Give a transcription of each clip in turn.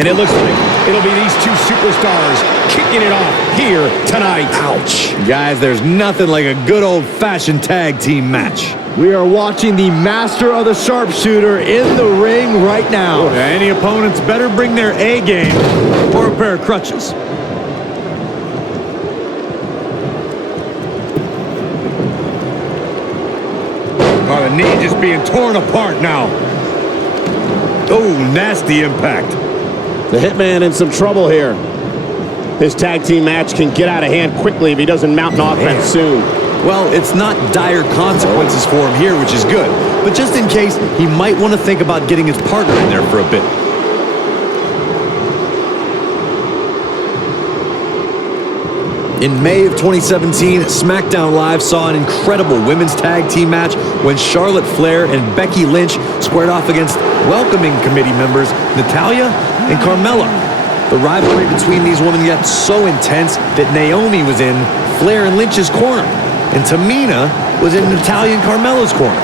And it looks like it'll be these two superstars kicking it off here tonight. Ouch. Guys, there's nothing like a good old-fashioned tag team match. We are watching the master of the sharpshooter in the ring right now. Any opponents better bring their A game or a pair of crutches. Oh, the knee just being torn apart now. Oh, nasty impact. The Hitman in some trouble here. This tag team match can get out of hand quickly if he doesn't mount an offense soon. Well, it's not dire consequences for him here, which is good. But just in case, he might want to think about getting his partner in there for a bit. In May of 2017, SmackDown Live saw an incredible women's tag team match when Charlotte Flair and Becky Lynch squared off against welcoming committee members Natalya and Carmella. The rivalry between these women got so intense that Naomi was in Flair and Lynch's corner, and Tamina was in Natalya and Carmella's corner.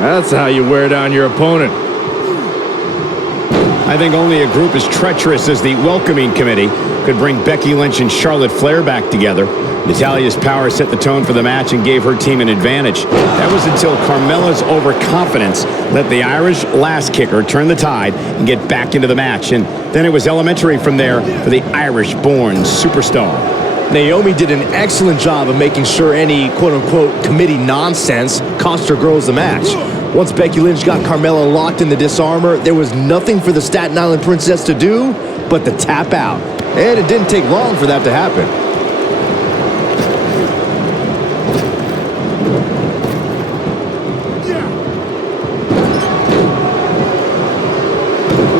That's how you wear down your opponent. I think only a group as treacherous as the welcoming committee could bring Becky Lynch and Charlotte Flair back together. Natalya's power set the tone for the match and gave her team an advantage. That was until Carmella's overconfidence let the Irish lass kicker turn the tide and get back into the match. And then it was elementary from there for the Irish-born superstar. Naomi did an excellent job of making sure any quote-unquote committee nonsense cost her girls the match. Once Becky Lynch got Carmella locked in the disarmor, there was nothing for the Staten Island Princess to do but to tap out. And it didn't take long for that to happen.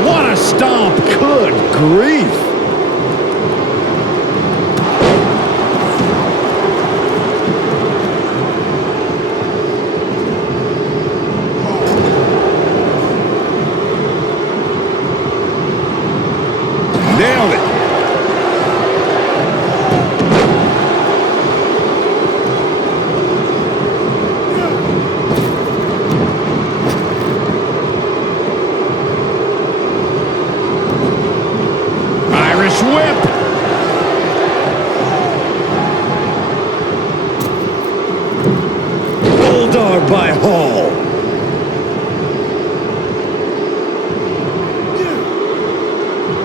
What a stomp! Good grief! Nailed it. Irish whip. Bulldog by Hall.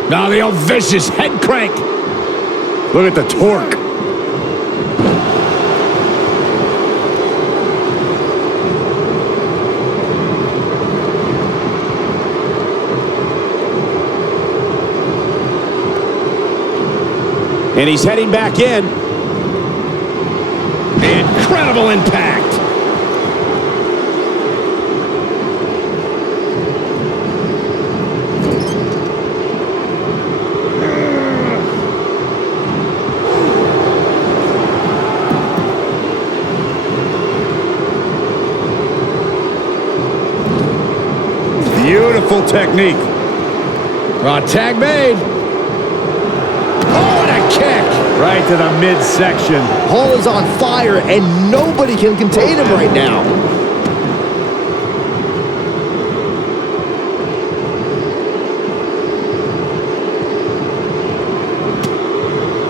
Now the old vicious head crank. Look at the torque. And he's heading back in. Incredible impact. Beautiful technique. Tag made. Oh, what a kick. Right to the midsection. Hall is on fire, and nobody can contain him right now.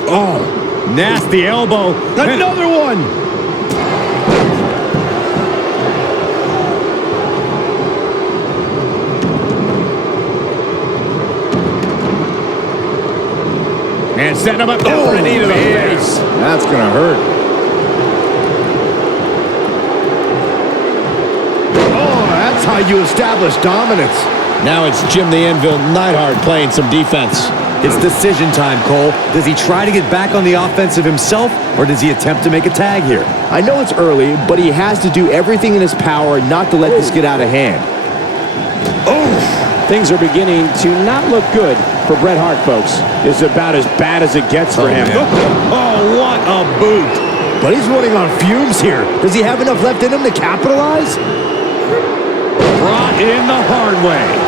Oh, nasty elbow. Another one. And setting him up there for a knee to the face. That's going to hurt. Oh, that's how you establish dominance. Now it's Jim the Anvil Neidhart playing some defense. It's decision time, Cole. Does he try to get back on the offensive himself, or does he attempt to make a tag here? I know it's early, but he has to do everything in his power not to let this get out of hand. Oh, things are beginning to not look good for Bret Hart, folks. It's about as bad as it gets for him. Oh, what a boot. But he's running on fumes here. Does he have enough left in him to capitalize? Brought in the hard way.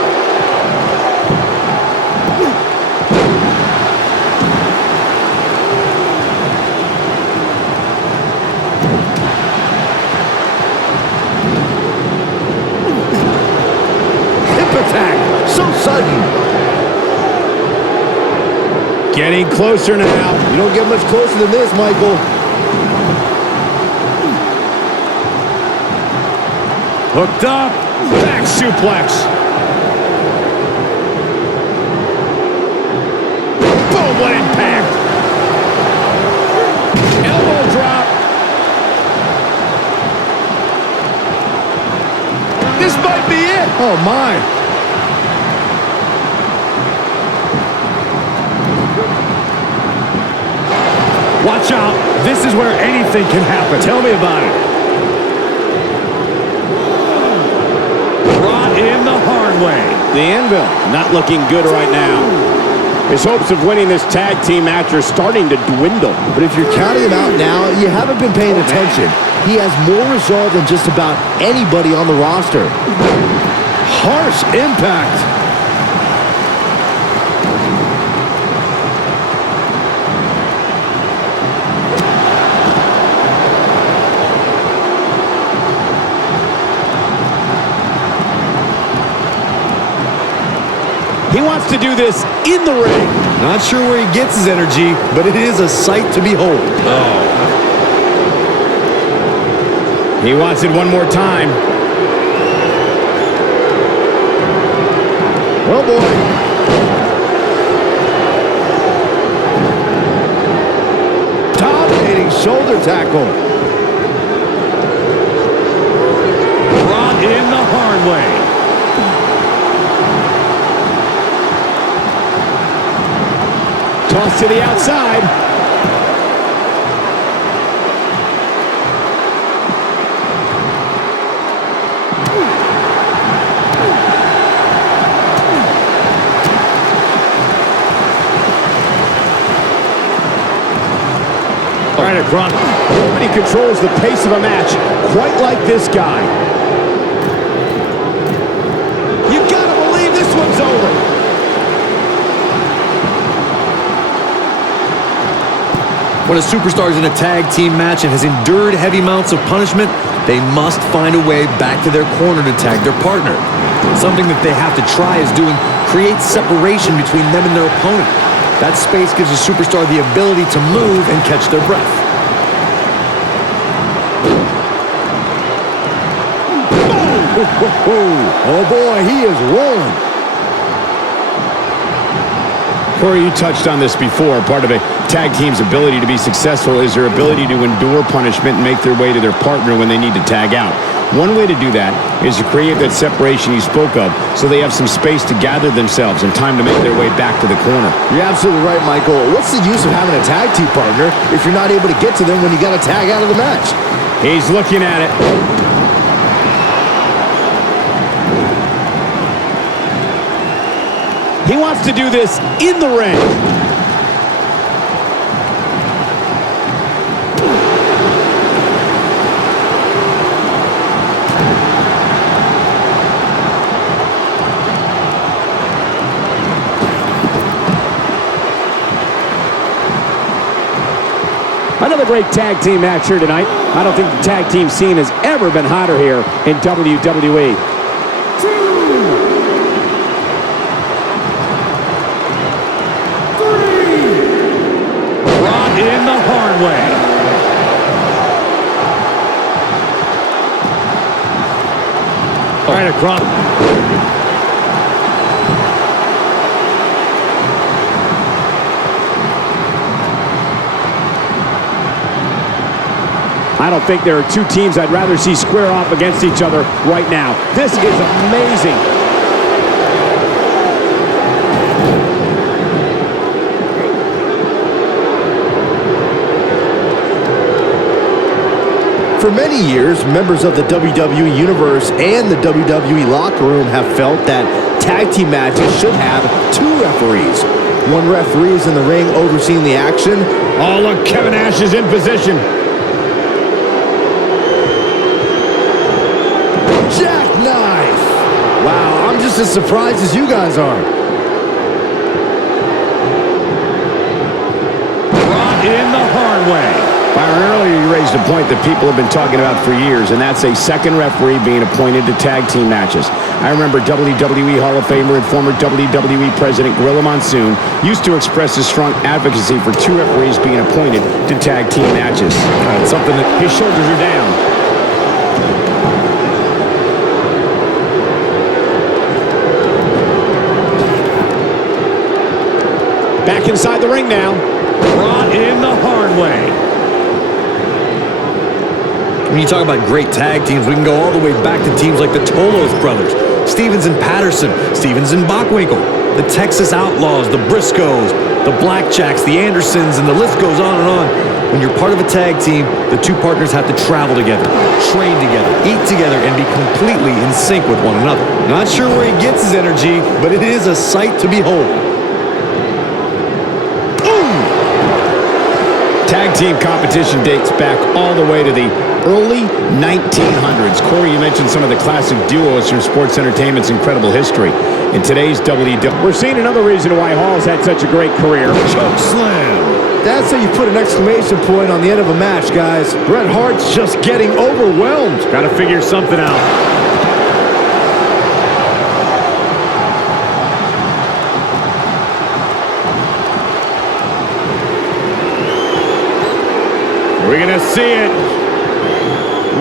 Getting closer now. You don't get much closer than this, Michael. Hooked up. Back suplex. Boom, what impact. Elbow drop. This might be it. Oh, my. Watch out. This is where anything can happen. Tell me about it. Brought in the hard way. The Anvil not looking good right now. His hopes of winning this tag team match are starting to dwindle. But if you're counting him out now, you haven't been paying attention. He has more resolve than just about anybody on the roster. Harsh impact. He wants to do this in the ring. Not sure where he gets his energy, but it is a sight to behold. Oh. He wants it one more time. Oh, boy. Dominating shoulder tackle. Brought in the hard way. Toss to the outside. Right across. Nobody controls the pace of a match quite like this guy. You gotta believe this one's over. When a superstar is in a tag team match and has endured heavy amounts of punishment, they must find a way back to their corner to tag their partner. Something that they have to try is doing create separation between them and their opponent. That space gives a superstar the ability to move and catch their breath. Oh, boy, he is rolling. Corey, you touched on this before. Part of a tag team's ability to be successful is their ability to endure punishment and make their way to their partner when they need to tag out. One way to do that is to create that separation you spoke of so they have some space to gather themselves and time to make their way back to the corner. You're absolutely right, Michael. What's the use of having a tag team partner if you're not able to get to them when you got to tag out of the match? He's looking at it. He wants to do this in the ring. Another great tag team match here tonight. I don't think the tag team scene has ever been hotter here in WWE. In the hard way. Right across. I don't think there are two teams I'd rather see square off against each other right now. This is amazing. For many years, members of the WWE Universe and the WWE locker room have felt that tag team matches should have two referees. One referee is in the ring overseeing the action. Oh, look, Kevin Nash is in position. Jackknife! Wow, I'm just as surprised as you guys are. Brought in the hard way. Byron, earlier you raised a point that people have been talking about for years, and that's a second referee being appointed to tag team matches. I remember WWE Hall of Famer and former WWE President Gorilla Monsoon used to express his strong advocacy for two referees being appointed to tag team matches. Something that his shoulders are down. Back inside the ring now. Brought in the hard way. When you talk about great tag teams, we can go all the way back to teams like the Tolos brothers, Stevens and Patterson, Stevens and Bockwinkel, the Texas Outlaws, the Briscoes, the Blackjacks, the Andersons, and the list goes on and on. When you're part of a tag team, the two partners have to travel together, train together, eat together, and be completely in sync with one another. Not sure where he gets his energy, but it is a sight to behold. Tag team competition dates back all the way to the early 1900s. Corey, you mentioned some of the classic duos from sports entertainment's incredible history. In today's WWE, we're seeing another reason why Hall's had such a great career. Choke slam. That's how you put an exclamation point on the end of a match, guys. Bret Hart's just getting overwhelmed. Got to figure something out. We're going to see it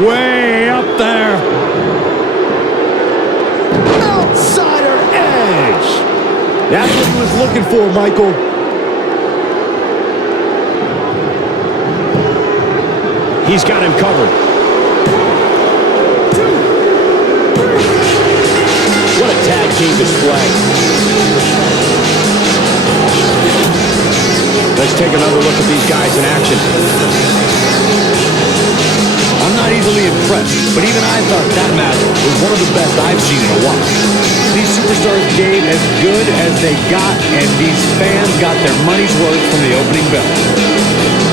way up there. Outsider edge. That's what he was looking for, Michael. he's got him covered. What a tag team display. Let's take another look at these guys in action. I'm not easily impressed, but even I thought that match was one of the best I've seen in a while. These superstars gave as good as they got, and these fans got their money's worth from the opening bell.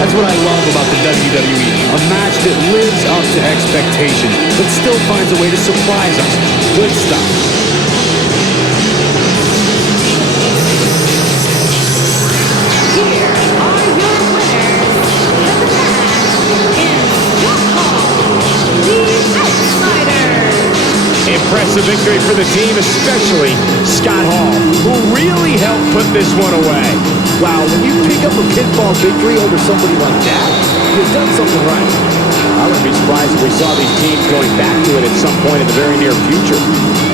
That's what I love about the WWE, a match that lives up to expectation, but still finds a way to surprise us. Good stuff. Impressive victory for the team, especially Scott Hall, who really helped put this one away. Wow, when you pick up a pinfall victory over somebody like that, you've done something right. I wouldn't be surprised if we saw these teams going back to it at some point in the very near future.